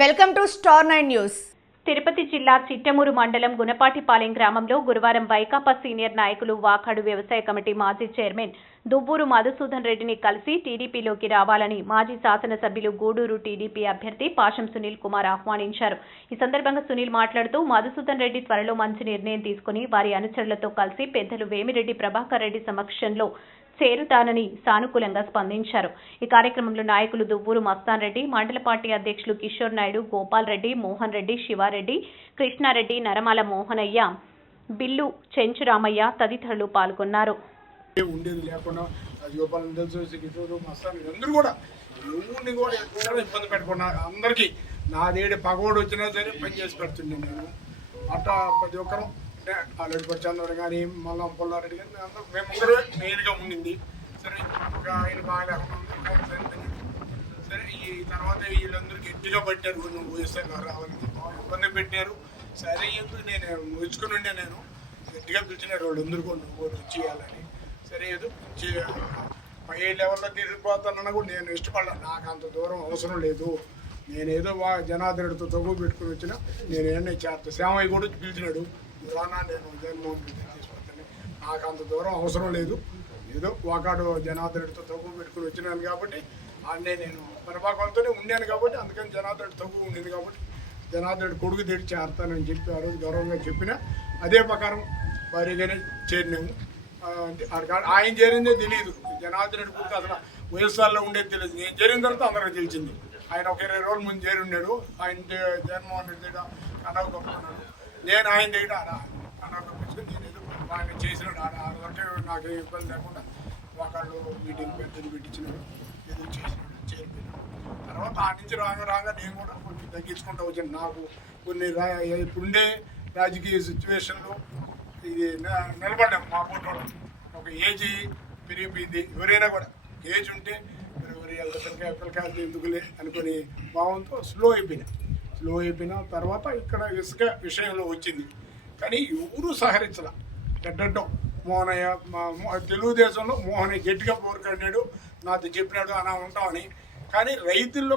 Welcome to star nine news. Tirupati జిల్లా చిట్టమూరు మండలం గుణపాటిపాలెం గ్రామంలో గురువారం వైకాపా సీనియర్ నాయకులు వాకాడు వ్యవసాయ కమిటీ మాజీ చైర్మన్ దువ్వూరు మధుసూదన్ రెడ్డిని కలిసి టీడీపీలోకి రావాలని మాజీ శాసనసభ్యులు గూడూరు టీడీపీ అభ్యర్థి పాషం సునీల్ కుమార్ ఆహ్వానించారు. ఈ సందర్భంగా సునీల్ మాట్లాడుతూ మధుసూదన్ రెడ్డి త్వరలో మంచి నిర్ణయం తీసుకుని వారి అనుచరులతో కలిసి పెద్దలు వేమిరెడ్డి ప్రభాకర్ రెడ్డి సమక్షంలో చేరుతానని సానుకూలంగా స్పందించారు. ఈ కార్యక్రమంలో నాయకులు దువ్వూరు మస్తాన్ రెడ్డి మండల పార్టీ అధ్యక్షులు కిషోర్ నాయుడు గోపాల్ రెడ్డి మోహన్ రెడ్డి శివారెడ్డి కృష్ణారెడ్డి నరమాల మోహనయ్య బిల్లు చెంచురామయ్య తదితరులు పాల్గొన్నారు. ఉండేది లేకుండా తెలుసు కిషోరు మస్తాన్ అందరూ కూడా ఎవరిని కూడా ఎక్కడ ఇబ్బంది అందరికీ. నాదేడి పగోడు వచ్చినా సరే పని చేసి పెడుతుండే నేను. అట్లా ప్రతి ఒక్కరూ అంటే ఆల్రెడీ పచ్చందరు కానీ మళ్ళా పుల్లారెడ్డి కానీ అందరూ మేము ముగ్గురు మెయిన్గా ఉండింది. సరే ఒక ఆయన బాగా లేకుండా ఆయన సరే ఈ తర్వాత వీళ్ళందరూ గట్టిగా పట్టారు. నువ్వు వైఎస్ఆర్ గారు రావాలని ఇబ్బంది పెట్టారు. సరే ఎందుకు నేను ముచ్చుకుని ఉండే నేను? గట్టిగా పిలిచినారు వాళ్ళందరూ కూడా నువ్వు చేయాలని. సరే ఏదో పై లెవెల్లో తీసుకుపోతానన్నా కూడా నేను ఇష్టపడలేదు. నాకు అంత దూరం అవసరం లేదు. నేనేదో వా జనార్దనుడితో తగ్గు పెట్టుకుని వచ్చిన నేను ఏమన్నా చేస్తా. శ్యామయ్య కూడా పిలిచినాడు. "నువ్వు నేను జగన్మోహన్ రెడ్డి తీసుకొస్తాను. నాకు అంత దూరం అవసరం లేదు. ఏదో వాకాడు జనార్దనుడితో తగ్గు పెట్టుకుని వచ్చినాను కాబట్టి అన్నే నేను పరిపాకంతోనే ఉండాను కాబట్టి అందుకని జనార్దనుడు తగ్గు ఉండేది కాబట్టి జనార్దనుడు కొడుకు తెడి చేరతానని చెప్పి ఆ రోజు గౌరవంగా చెప్పిన. అదే ప్రకారం భారీగానే చేరినాము. అంటే ఆయన చేరిందే తెలియదు జనార్దనుడి కొడుకు అసలు వైఎస్ఆర్లో ఉండేది తెలియదు నేను చేరిన తర్వాత అందరికీ తెలిసింది. ఆయన ఒక ఇరవై రోజుల ముందు చేరి ఉన్నాడు. ఆయన జగన్మోహన్ రెడ్డి దగ్గర గొప్ప నేను ఆయన దగ్గర ఆడా నాకు నేను ఏదో ఆయన చేసినాడు ఆడ ఆడదంటే నాకు ఏ ఇబ్బంది లేకుండా ఒకళ్ళు మీటింగ్ పెద్దది పెట్టించినాడు ఏదో చేసినాడు చేరిపోయినాడు. తర్వాత ఆ నుంచి రాగా రాగా నేను కూడా కొంచెం తగ్గించుకుంటూ వచ్చాను. నాకు కొన్ని రా ఇప్పుడుండే రాజకీయ సిచ్యువేషన్లో ఇది నిలబడ్డాం మా ఫోటోలో ఒక ఏజ్ పెరిగిపోయింది. ఎవరైనా కూడా ఏజ్ ఉంటే ఎవరి పిల్లకాయ పిల్లకాయలు ఎందుకులే అనుకుని భావంతో స్లో అయిపోయినా. స్లో అయిపోయిన తర్వాత ఇక్కడ ఇసుక విషయంలో వచ్చింది. కానీ ఎవరు సహరించాల ఎట్టడం మోహనయ్య మా తెలుగుదేశంలో మోహనయ్య గట్టిగా పోరుకడినాడు నాతో చెప్పినాడు అలా ఉంటామని. కానీ రైతుల్లో కూడా